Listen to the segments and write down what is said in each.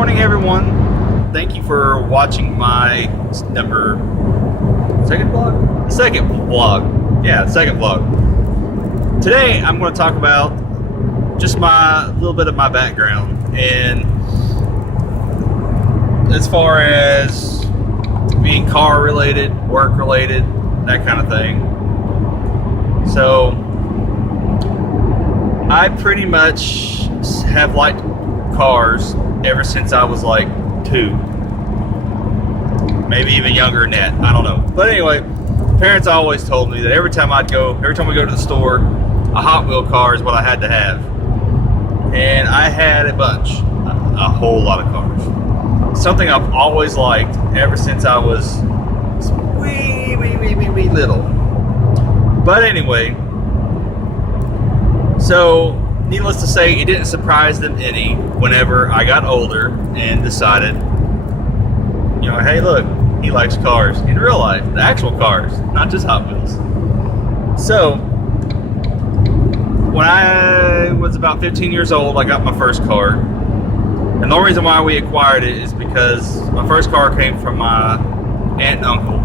morning, everyone. Thank you for watching my second vlog. Today I'm going to talk about just a little bit of my background, and as far as being car related, work related, that kind of thing. So I pretty much have liked cars ever since I was like 2, maybe even younger than that, I don't know. But anyway, parents always told me that every time we go to the store, a Hot Wheel car is what I had to have. And I had a bunch, a whole lot of cars. Something I've always liked ever since I was wee little. But anyway, so needless to say, it didn't surprise them any whenever I got older and decided, hey, look, he likes cars in real life, the actual cars, not just Hot Wheels. So when I was about 15 years old, I got my first car. And the only reason why we acquired it is because my first car came from my aunt and uncle,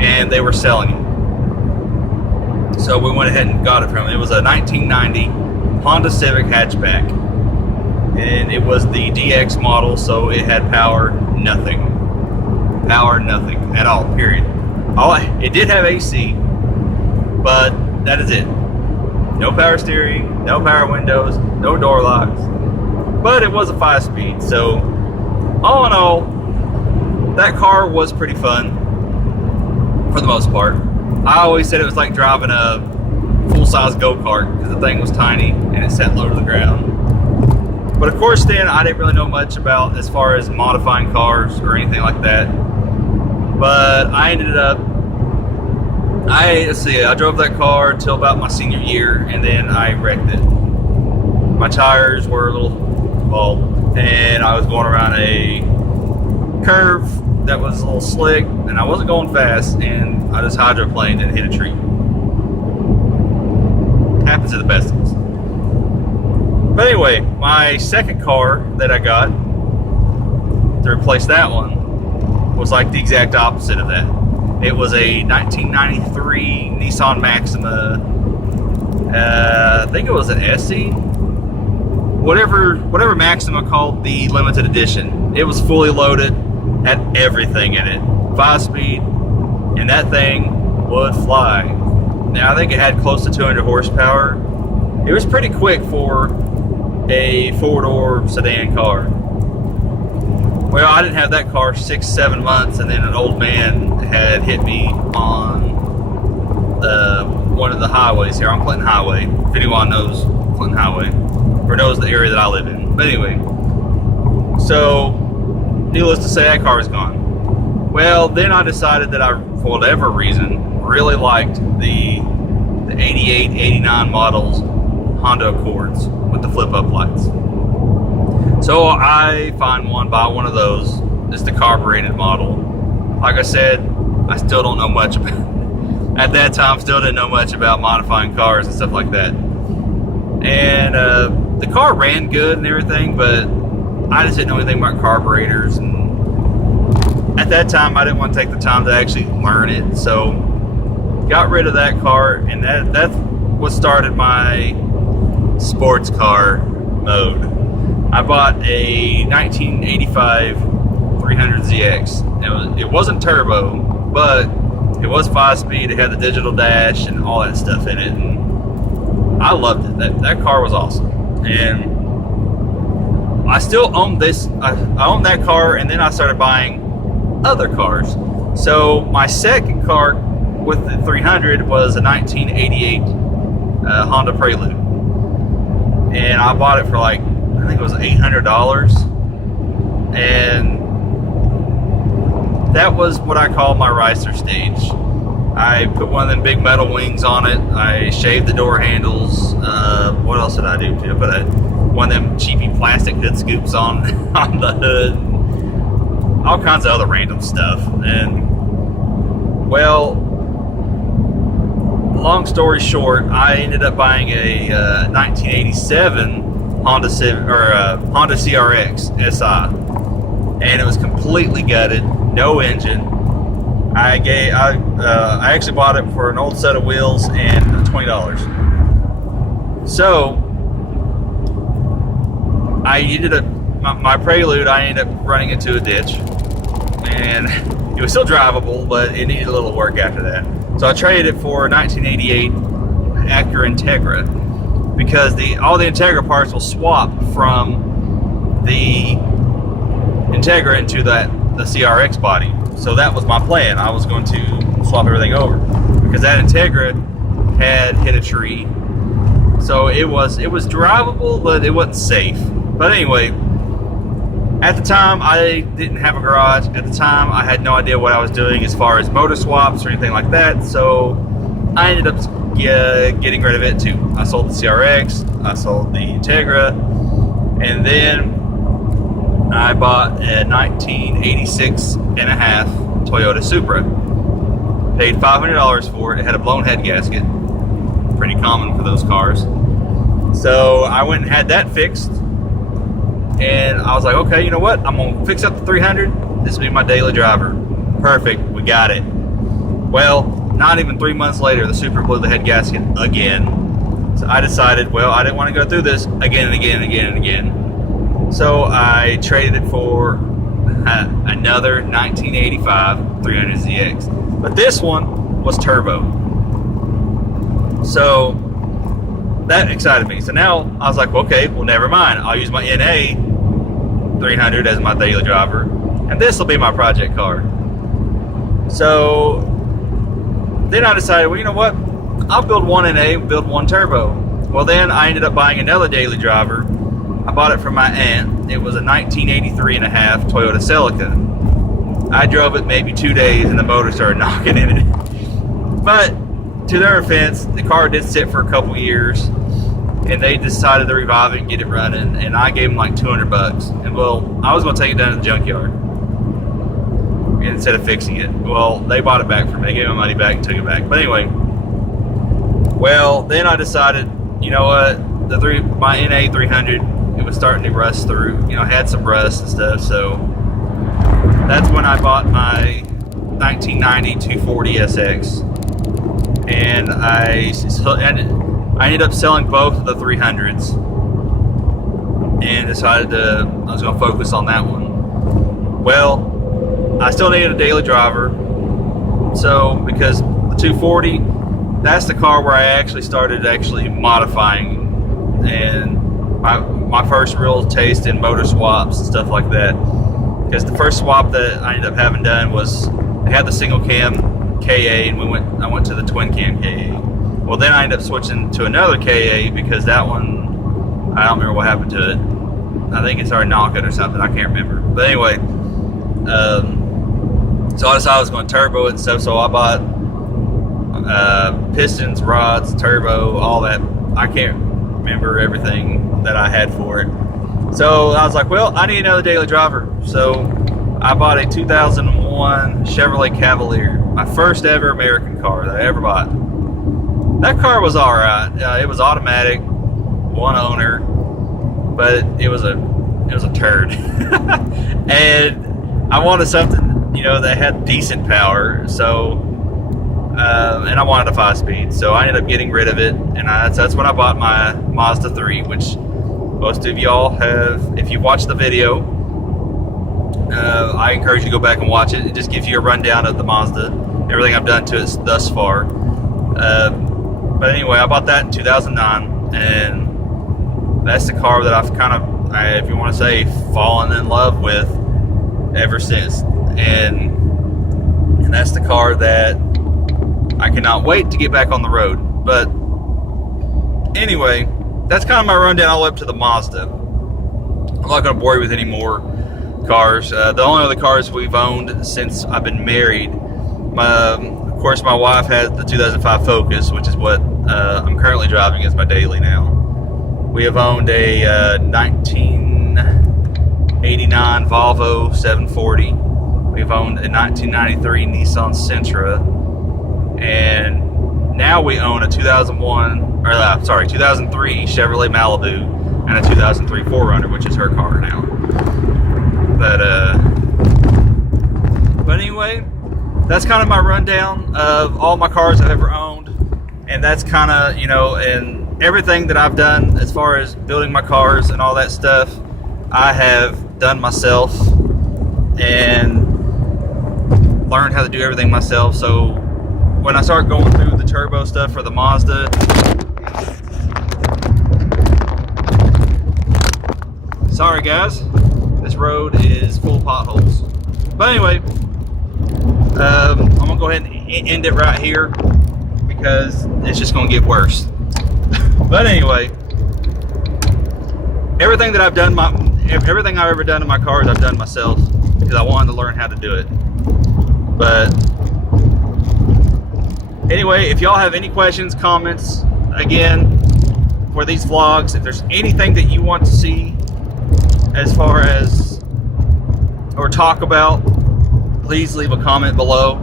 and they were selling it. So we went ahead and got it from them. It was a 1990 Honda Civic hatchback, and it was the DX model, so it had power nothing at all, period. It did have AC, but that is it. No power steering, no power windows, no door locks, but it was a 5-speed. So all in all, that car was pretty fun for the most part. I always said it was like driving a full-size go-kart because the thing was tiny and it sat low to the ground. But of course then I didn't really know much about as far as modifying cars or anything like that. But I ended up, I drove that car until about my senior year, and then I wrecked it. My tires were a little bald, and I was going around a curve that was a little slick, and I wasn't going fast, and I just hydroplaned and hit a tree. Happens to the best of us. But anyway, my second car that I got to replace that one was like the exact opposite of that. It was a 1993 Nissan Maxima. I think it was an SE. Whatever Maxima called the limited edition. It was fully loaded, had everything in it. 5-speed, and that thing would fly. Now I think it had close to 200 horsepower. It was pretty quick for a 4-door sedan car. Well, I didn't have that car 6-7 months, and then an old man had hit me on one of the highways here on Clinton Highway. If anyone knows Clinton Highway, or knows the area that I live in. But anyway, so needless to say, that car was gone. Well, then I decided that I, for whatever reason, really liked the 88, 89 models Honda Accords with the flip-up lights. So I buy one of those. It's the carbureted model. Like I said, I still don't know much about, at that time, still didn't know much about modifying cars and stuff like that. And the car ran good and everything, but I just didn't know anything about carburetors. And at that time, I didn't want to take the time to actually learn it. So got rid of that car, and that's what started my sports car mode. I bought a 1985 300ZX. It wasn't turbo, but it was 5-speed. It had the digital dash and all that stuff in it, and I loved it. That car was awesome. And I still own this. I owned that car, and then I started buying other cars. So my second car with the 300 was a 1988 Honda Prelude, and I bought it for like, I think it was $800, and that was what I call my ricer stage. I put one of them big metal wings on it. I shaved the door handles. What else did I do to it? Put one of them cheapy plastic hood scoops on the hood. All kinds of other random stuff. And well, long story short, I ended up buying a 1987 Honda CRX SI, and it was completely gutted, no engine. I actually bought it for an old set of wheels and $20. So I ended up my Prelude. I ended up running into a ditch, and it was still drivable, but it needed a little work after that. So I traded it for a 1988 Acura Integra, because all the Integra parts will swap from the Integra into the CRX body. So that was my plan. I was going to swap everything over, because that Integra had hit a tree. So it was drivable, but it wasn't safe. But anyway, at the time I didn't have a garage. At the time I had no idea what I was doing as far as motor swaps or anything like that. So I ended up getting rid of it too. I sold the CRX, I sold the Integra, and then I bought a 1986 and a half Toyota Supra. Paid $500 for it. It had a blown head gasket. Pretty common for those cars. So I went and had that fixed. And I was like, okay, you know what? I'm going to fix up the 300. This will be my daily driver. Perfect. We got it. Well, not even 3 months later, the Supra blew the head gasket again. So I decided, well, I didn't want to go through this again and again and again and again. So I traded it for another 1985 300ZX. But this one was turbo. So that excited me. So now I was like, well, okay, well, never mind. I'll use my NA 300 as my daily driver, and this will be my project car. So then I decided, well, you know what? I'll build one NA, build one turbo. Well, then I ended up buying another daily driver. I bought it from my aunt. It was a 1983 and a half Toyota Celica. I drove it maybe 2 days and the motor started knocking in it. But to their offense, the car did sit for a couple years, and they decided to revive it and get it running, and I gave them like $200. And well, I was going to take it down to the junkyard instead of fixing it. Well, they bought it back from me. They gave me my money back and took it back. But anyway, well, then I decided, you know what, my NA 300, it was starting to rust through. You know, I had some rust and stuff, so that's when I bought my 1990 240 SX. And I ended up selling both of the 300s and decided I was going to focus on that one. Well, I still needed a daily driver, so because the 240, that's the car where I actually started modifying, and my first real taste in motor swaps and stuff like that. Because the first swap that I ended up having done was, I had the single cam KA, and I went to the twin cam KA. Well, then I ended up switching to another KA, because that one, I don't remember what happened to it. I think it started knocking or something. I can't remember. But anyway, so I decided I was going to turbo it and stuff. So I bought pistons, rods, turbo, all that. I can't remember everything that I had for it. So I was like, well, I need another daily driver. So I bought a 2001 Chevrolet Cavalier, my first ever American car that I ever bought. That car was all right. It was automatic, one owner, but it was a turd. And I wanted something, you know, that had decent power. So, and I wanted a 5-speed. So I ended up getting rid of it, and that's when I bought my Mazda 3, which most of y'all have. If you watched the video, I encourage you to go back and watch it. It just gives you a rundown of the Mazda, everything I've done to it thus far. But anyway, I bought that in 2009, and that's the car that I've kind of, if you want to say, fallen in love with ever since. And that's the car that I cannot wait to get back on the road. But anyway, that's kind of my rundown all the way up to the Mazda. I'm not going to bore you with any more cars. The only other cars we've owned since I've been married, of course, my wife has the 2005 Focus, which is what I'm currently driving as my daily now. We have owned a 1989 Volvo 740. We've owned a 1993 Nissan Sentra, and now we own a 2003 Chevrolet Malibu. and a 2003 4Runner, which is her car now. But anyway, that's kind of my rundown of all my cars I've ever owned, and that's kind of, you know, and everything that I've done as far as building my cars and all that stuff, I have done myself and learned how to do everything myself. So when I start going through the turbo stuff for the Mazda, sorry guys, this road is full of potholes. But anyway, I'm gonna go ahead and end it right here because it's just gonna get worse. But anyway, everything I've ever done in my cars, I've done myself because I wanted to learn how to do it. But anyway, if y'all have any questions, comments, again, for these vlogs, if there's anything that you want to see as far as or talk about, please leave a comment below.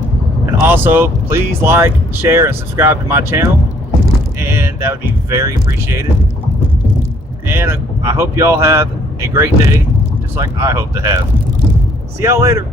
And also, please like, share, and subscribe to my channel, and that would be very appreciated. And I hope y'all have a great day, just like I hope to have. See y'all later.